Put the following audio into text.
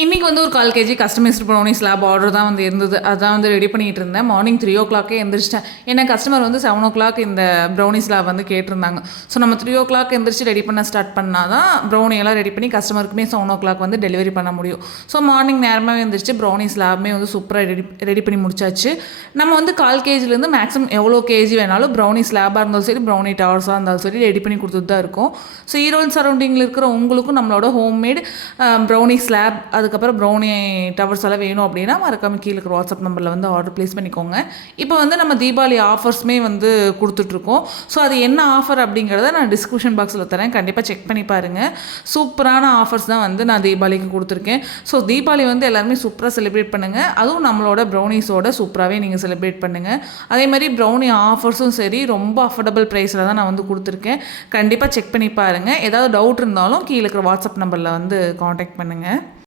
இன்றைக்கி வந்து ஒரு 1/4 kg customised brownie slab order தான் வந்து இருந்தது. அதான் வந்து ரெடி பண்ணிகிட்டு இருந்தேன். மார்னிங் 3:00 எந்திரிச்சிட்டேன். ஏன்னா கஸ்டமர் வந்து 7:00 இந்த ப்ரௌனி ஸ்லாப் வந்து கேட்டிருந்தாங்க. ஸோ நம்ம 3:00 எந்திரிச்சு ரெடி பண்ண ஸ்டார்ட் பண்ணால் தான் ப்ரௌனியெல்லாம் ரெடி பண்ணி கஸ்டமருக்குமே 7:00 வந்து டெலிவரி பண்ண முடியும். ஸோ மார்னிங் நேரமாகவே எந்திரிச்சு ப்ரௌனி ஸ்லாப்மே வந்து சூப்பராக ரெடி பண்ணி முடிச்சாச்சு. நம்ம வந்து 1/4 kgலேருந்து மேக்ஸிமம் எவ்வளோ கேஜி வேணாலும் ப்ரௌனி ஸ்லாபாக இருந்தாலும் சரி, ப்ரௌனி டவர்ஸாக இருந்தாலும் சரி ரெடி பண்ணி கொடுத்துட்டு தான் இருக்கும். ஸோ ஈரோடு சரௌண்டிங்கில் இருக்கிற உங்களுக்கும் நம்மளோட ஹோம்மேட் ப்ரௌனி ஸ்லாப் அதுக்கப்புறம் ப்ரௌனி டவர்ஸ் எல்லாம் வேணும் அப்படின்னா மறக்காம கீழே இருக்கிற வாட்ஸ்அப் நம்பரில் வந்து ஆர்டர் ப்ளேஸ் பண்ணிக்கோங்க. இப்போ வந்து நம்ம தீபாவளி ஆஃபர்ஸுமே வந்து கொடுத்துட்ருக்கோம். ஸோ அது என்ன ஆஃபர் அப்படிங்கிறத நான் டிஸ்கிரிப்ஷன் பாக்ஸில் தரேன், கண்டிப்பாக செக் பண்ணி பாருங்கள். சூப்பரான ஆஃபர்ஸ் தான் வந்து நான் தீபாவளிக்கு கொடுத்துருக்கேன். ஸோ தீபாவளி வந்து எல்லாருமே சூப்பராக செலிப்ரேட் பண்ணுங்கள். அதுவும் நம்மளோட ப்ரௌனிஸோட சூப்பராகவே நீங்கள் செலிப்ரேட் பண்ணுங்கள். அதே மாதிரி ப்ரௌனி ஆஃபர்ஸும் சரி ரொம்ப அஃபோர்டபுள் ப்ரைஸில் தான் நான் வந்து கொடுத்துருக்கேன். கண்டிப்பாக செக் பண்ணி பாருங்கள். ஏதாவது டவுட் இருந்தாலும் கீழே இருக்கிற வாட்ஸ்அப் நம்பரில் வந்து காண்டாக்ட் பண்ணுங்கள்.